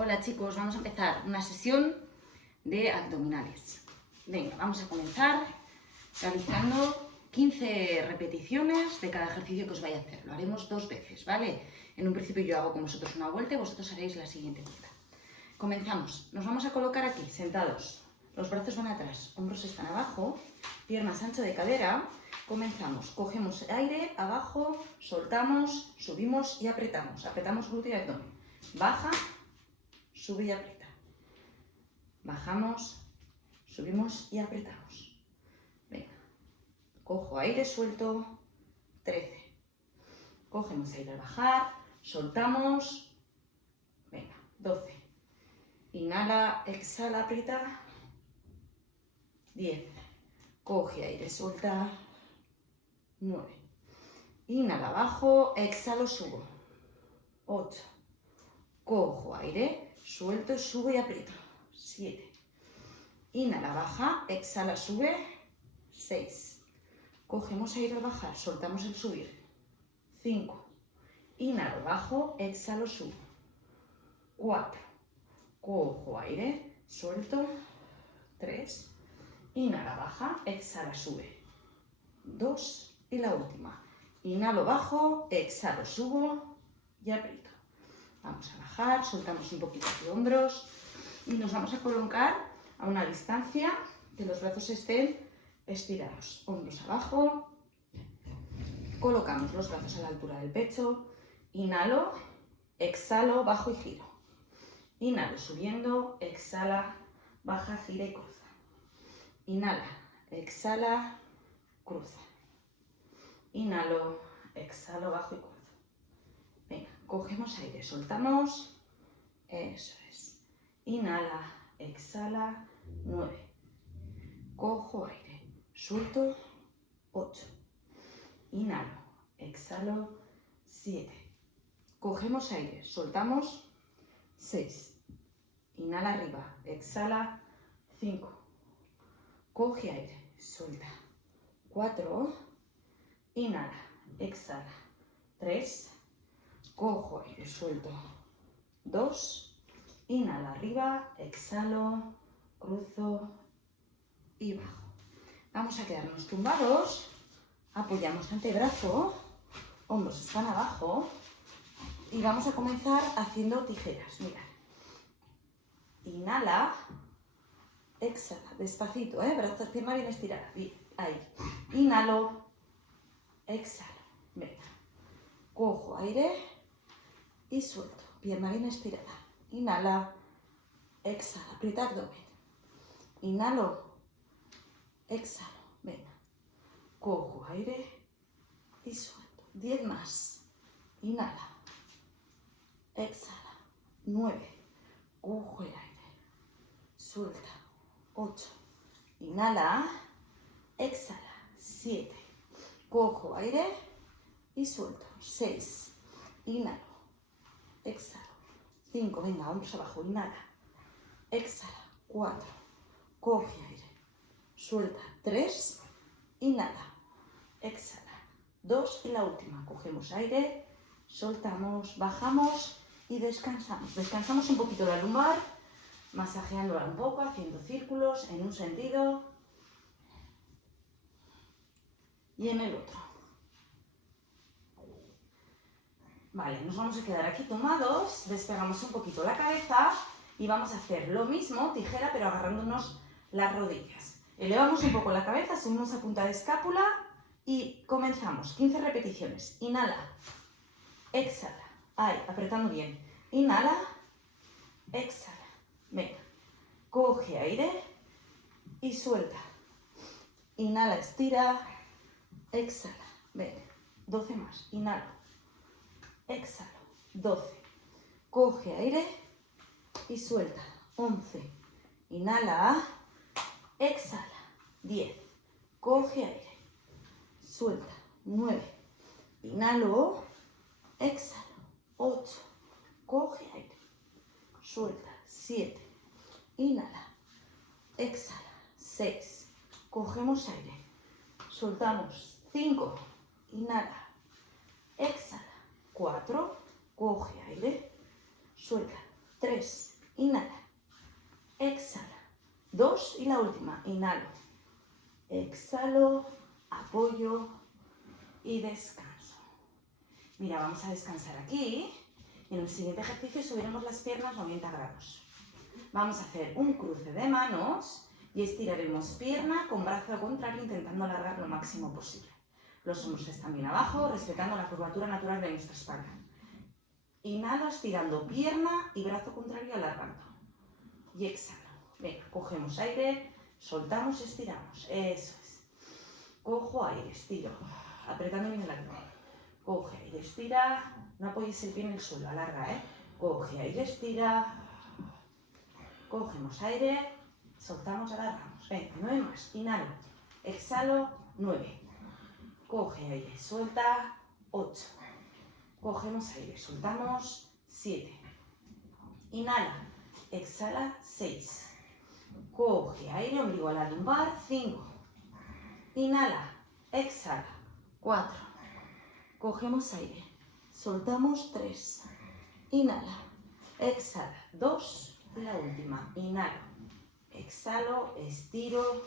Hola chicos, vamos a empezar una sesión de abdominales. Venga, vamos a comenzar realizando 15 repeticiones de cada ejercicio que os vaya a hacer. Lo haremos 2 veces, ¿vale? En un principio yo hago con vosotros una vuelta y vosotros haréis la siguiente vuelta. Comenzamos. Nos vamos a colocar aquí, sentados. Los brazos van atrás, hombros están abajo, piernas ancho de cadera. Comenzamos. Cogemos aire, abajo, soltamos, subimos y apretamos. Apretamos glúteo y abdomen. Baja, sube y aprieta. Bajamos, subimos y apretamos. Venga. Cojo aire, suelto. 13. Cogemos aire al bajar, soltamos. Venga. 12. Inhala, exhala, aprieta. 10. Coge aire, suelta. 9. Inhala, bajo, exhalo, subo. 8. Cojo aire, suelto, subo y aprieto. 7. Inhala, baja, exhala, sube. 6. Cogemos aire al bajar, soltamos el subir. 5. Inhalo, bajo, exhalo, subo. 4. Cojo aire, suelto. 3. Inhala, baja, exhala, sube. 2. Y la última. Inhalo, bajo, exhalo, subo y aprieto. Vamos a bajar, soltamos un poquito de hombros y nos vamos a colocar a una distancia que los brazos estén estirados. Hombros abajo, colocamos los brazos a la altura del pecho. Inhalo, exhalo, bajo y giro. Inhalo, subiendo, exhala, baja, gira y cruza. Inhala, exhala, cruza. Inhalo, exhalo, bajo y cruzo. Venga, cogemos aire, soltamos. Eso es. Inhala, exhala, 9. Cojo aire, suelto, 8. Inhalo, exhalo, 7. Cogemos aire, soltamos, 6. Inhala arriba, exhala, 5. Coge aire, suelta, 4. Inhala, exhala, 3. Cojo aire, suelto, 2. Inhala arriba, exhalo, cruzo y bajo. Vamos a quedarnos tumbados, apoyamos antebrazo, hombros están abajo y vamos a comenzar haciendo tijeras. Mirad. Inhala, exhala, despacito, brazos, pierna bien estirada, bien, ahí. Inhalo, exhalo, venga. Cojo aire y suelto, pierna bien estirada. Inhala, exhala, aprieta abdomen. Inhalo, exhalo, venga. Cojo aire y suelto. 10 más. Inhala, exhala. 9. Cojo el aire. Suelta. 8. Inhala, exhala. 7. Cojo aire y suelto. 6. Inhalo, exhalo. 5. Venga, hombros abajo. Inhala, exhala. 4. Coge aire. Suelta. 3. Inhala, exhala. 2 y la última. Cogemos aire, soltamos, bajamos y descansamos. Descansamos un poquito la lumbar, masajeándola un poco, haciendo círculos en un sentido y en el otro. Vale, nos vamos a quedar aquí tomados, despegamos un poquito la cabeza y vamos a hacer lo mismo, tijera, pero agarrándonos las rodillas. Elevamos un poco la cabeza, subimos a punta de escápula y comenzamos. 15 repeticiones. Inhala, exhala, ahí, apretando bien. Inhala, exhala, venga. Coge aire y suelta. Inhala, estira, exhala, venga. 12 más. Inhalo, exhalo, 12. Coge aire y suelta. 11. Inhala, exhala, 10. Coge aire, suelta. 9. Inhalo, exhalo, 8. Coge aire, suelta. 7. Inhala, exhala, 6. Cogemos aire, soltamos. 5. Inhala, exhala. 4. Coge aire, suelta. 3. inhala, exhala. 2 y la última, inhalo, exhalo, apoyo y descanso. Mira, vamos a descansar aquí y en el siguiente ejercicio subiremos las piernas 90 grados. Vamos a hacer un cruce de manos y estiraremos pierna con brazo al contrario intentando alargar lo máximo posible. Los hombros están bien abajo, respetando la curvatura natural de nuestra espalda. Inhalo estirando pierna y brazo contrario alargando. Y exhalo. Venga, cogemos aire, soltamos, estiramos. Eso es. Cojo aire, estiro, apretando bien el abdomen. Coge aire, estira, no apoyes el pie en el suelo, alarga, ¿eh? Coge aire, estira, cogemos aire, soltamos, alargamos. Venga, 9 más, inhalo, exhalo, 9. Coge aire, suelta, 8. Cogemos aire, soltamos, 7. Inhala, exhala, 6. Coge aire, ombligo a la lumbar, 5. Inhala, exhala, 4. Cogemos aire, soltamos, 3. Inhala, exhala, 2. La última, inhalo, exhalo, estiro,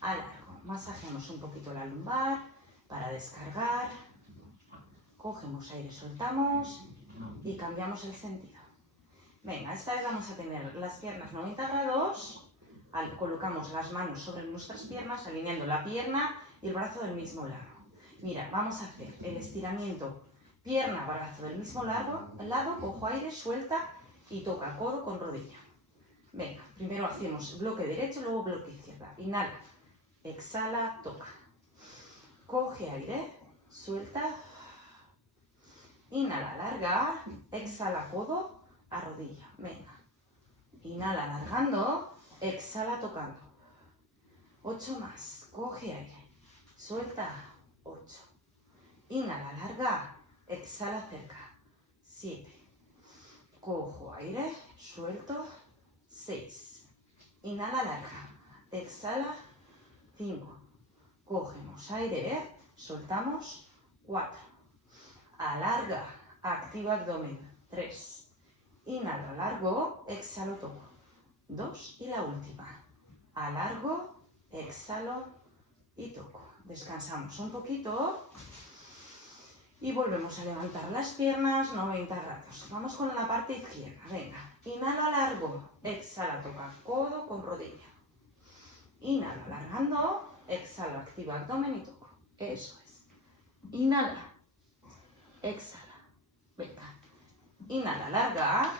alargo. Masajeamos un poquito la lumbar para descargar. Cogemos aire, soltamos y cambiamos el sentido. Venga, esta vez vamos a tener las piernas 90 grados. Colocamos las manos sobre nuestras piernas, alineando la pierna y el brazo del mismo lado. Mira, vamos a hacer el estiramiento pierna, brazo del mismo lado, cojo aire, suelta y toca codo con rodilla. Venga, primero hacemos bloque derecho, luego bloque izquierda. Inhala, exhala, toca. Coge aire, suelta. Inhala, larga, exhala, codo a rodilla. Venga, inhala, alargando, exhala, tocando. 8 más, coge aire, suelta, 8. Inhala, larga, exhala, cerca, 7. Cojo aire, suelto, 6. Inhala, larga, exhala, 5. Cogemos aire, soltamos, 4. Alarga, activa abdomen, 3. Inhala, largo, exhalo, toco, 2 y la última. Alargo, exhalo y toco. Descansamos un poquito y volvemos a levantar las piernas 90 grados. Vamos con la parte izquierda. Venga, inhalo, largo, exhala, toca codo con rodilla. Inhalo, alargando, exhalo, activa abdomen y toco. Eso es. Inhala, exhala, venga. Inhala, larga,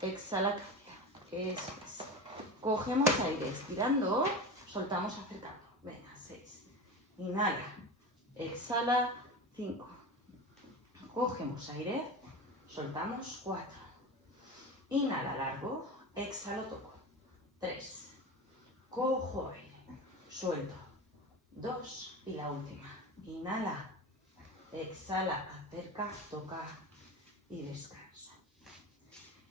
exhala, cambia. Eso es. Cogemos aire, estirando, soltamos, acercando. Venga, 6. Inhala, exhala, 5. Cogemos aire, soltamos, 4. Inhala, largo, exhalo, toco, 3. Cojo aire, suelto, 2 y la última. Inhala, exhala, acerca, toca y descansa.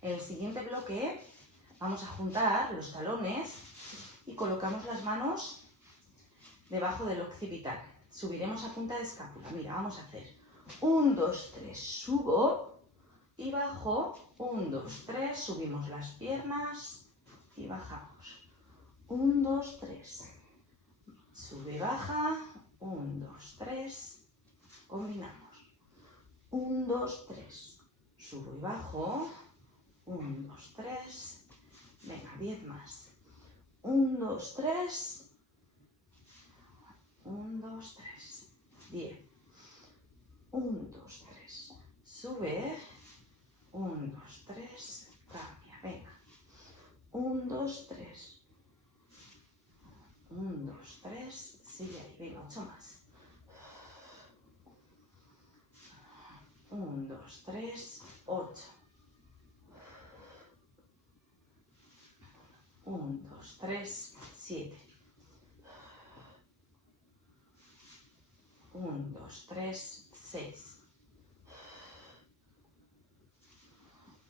En el siguiente bloque vamos a juntar los talones y colocamos las manos debajo del occipital. Subiremos a punta de escápula. Mira, vamos a hacer 1, 2, 3, subo y bajo. 1, 2, 3, subimos las piernas y bajamos. 1, 2, 3. Sube, baja. 1, 2, 3. Combinamos. 1, 2, 3. Subo y bajo. 1, 2, 3. Venga, 10 más. 1, 2, 3. 1, 2, 3. 10. 1, 2, 3. Sube. 1, 2, 3. Cambia. Venga. 1, 2, 3. 1, 2, 3. Sigue ahí. Venga, 8 más. 1, 2, 3. 8. 1, 2, 3. 7. 1, 2, 3. 6.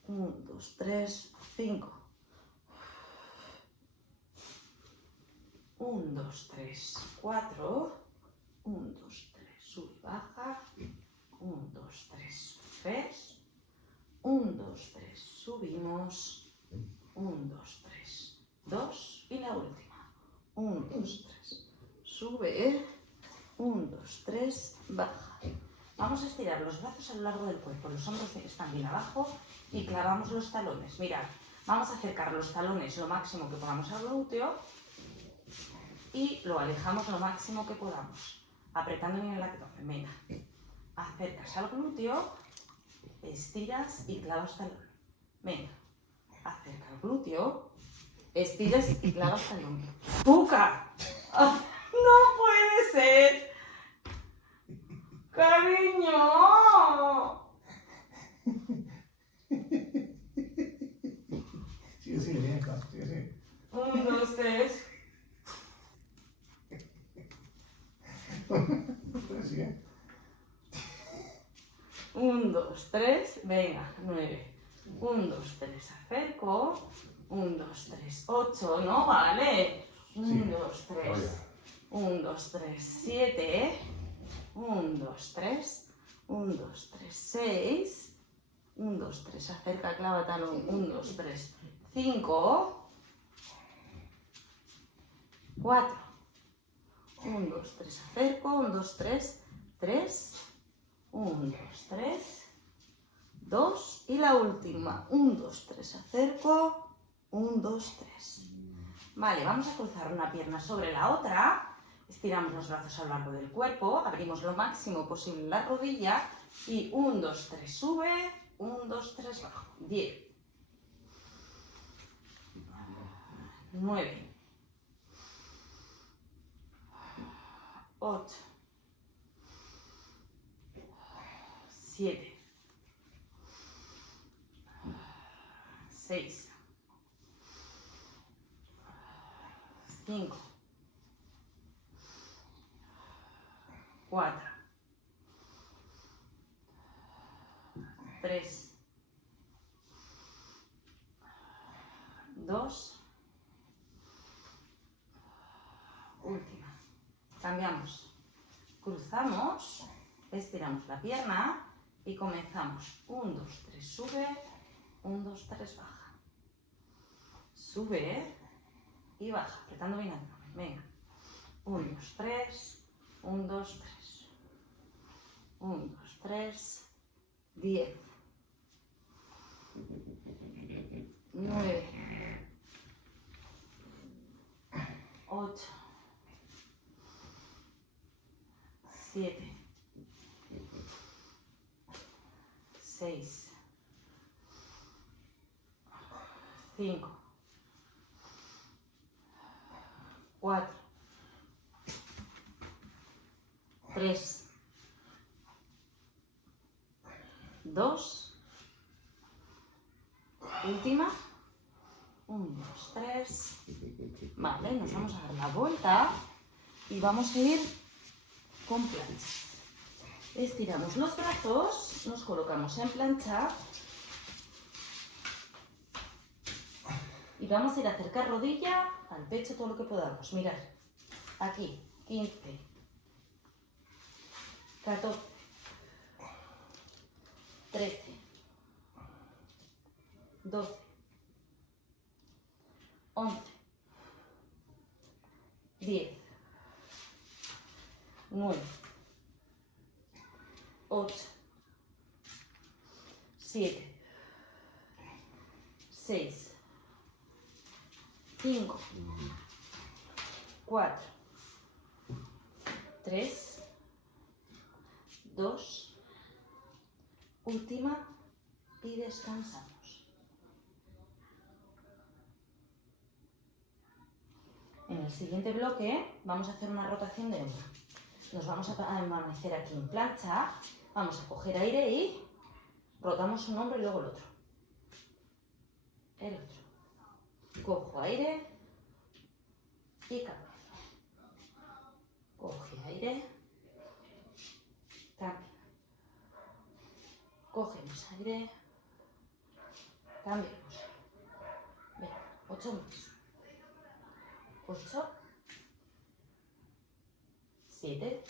1, 2, 3. 5. 1, 2, 3. 4. 1, 2, 3. Sube y baja. 1, 2, 3. 3. 1, 2, 3. Subimos. 1, 2, 3, 2 y la última. 1, 2, 3. Sube. 1, 2, 3, baja. Vamos a estirar los brazos a lo largo del cuerpo. Los hombros están bien abajo y clavamos los talones. Mirad, vamos a acercar los talones lo máximo que podamos al glúteo y lo alejamos lo máximo que podamos, apretando bien el abdomen. Venga, acercas al glúteo, estiras y clavas talón. Venga, acerca al glúteo, estiras y clavas talón. ¡Puca! ¡Oh, no puede ser! ¡Cariño! Sí, bien, claro, sí. 1, 2, 3. Sí. 1, 2, 3. Venga, 9. 1, 2, 3. Acerco. 1, 2, 3. 8. No vale. 1, 2, 3. 1, 2, 3. 7. 1, 2, 3. 1, 2, 3. 6. 1, 2, 3. Acerca, clava talón. 1, 2, 3. 5. 4. 1, 2, 3. Acerco. 1, 2, 3. 3. 1, 2, 3. 2. Y la última. 1, 2, 3. Acerco. 1, 2, 3. Vale, vamos a cruzar una pierna sobre la otra. Estiramos los brazos a lo largo del cuerpo. Abrimos lo máximo posible la rodilla. Y 1, 2, 3. Sube. 1, 2, 3. Bajo. 10. 9. 8. 7. 6. 5. 4. 3. 2. Última. Cambiamos. Cruzamos, estiramos la pierna y comenzamos. 1, 2, 3, sube. 1, 2, 3, baja. Sube y baja, apretando bien el abdomen. Venga. 1, 2, 3. 1, 2, 3. 1, 2, 3. 10. 9. 8. 7. 6. 5. 4. 3. 2. Última. 1, 2, 3. Vale, nos vamos a dar la vuelta y vamos a ir con plancha. Estiramos los brazos, nos colocamos en plancha y vamos a ir a acercar rodilla al pecho todo lo que podamos. Mirad, aquí, 15, 14, 13, 12, 11, 10, 9, 8, 7, 6, 5, 4, 3, 2, última y descansamos. En el siguiente bloque vamos a hacer una rotación de hombro. Nos vamos a permanecer aquí en plancha, vamos a coger aire y rotamos un hombro y luego el otro. El otro. Cojo aire y cambio. Coge aire, cambio. Cogemos aire, cambiamos. Venga, 8 más. 8, 7,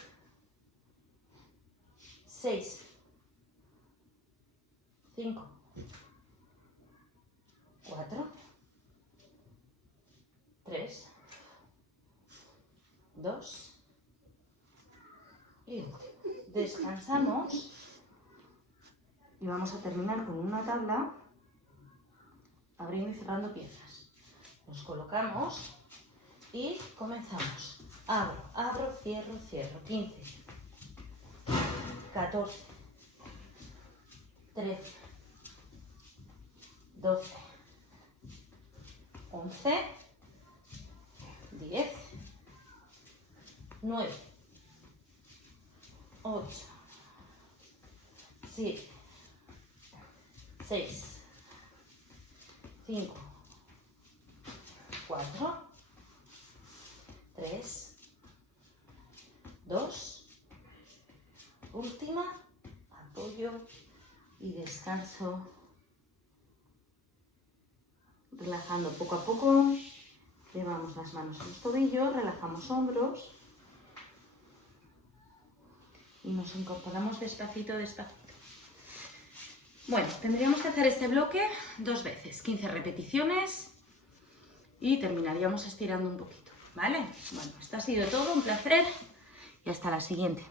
6, 5, 4, 2 y último. Descansamos y vamos a terminar con una tabla abriendo y cerrando piezas. Nos colocamos y comenzamos. Abro, abro, cierro, cierro. 15, 14, 13, 12, 11, 10, 9, 8, 7, 6, 5, 4, 3, 2, última, apoyo y descanso, relajando poco a poco. Llevamos las manos a los tobillos, relajamos hombros y nos incorporamos despacito, despacito. Bueno, tendríamos que hacer este bloque 2 veces, 15 repeticiones y terminaríamos estirando un poquito, ¿vale? Bueno, esto ha sido todo, un placer y hasta la siguiente.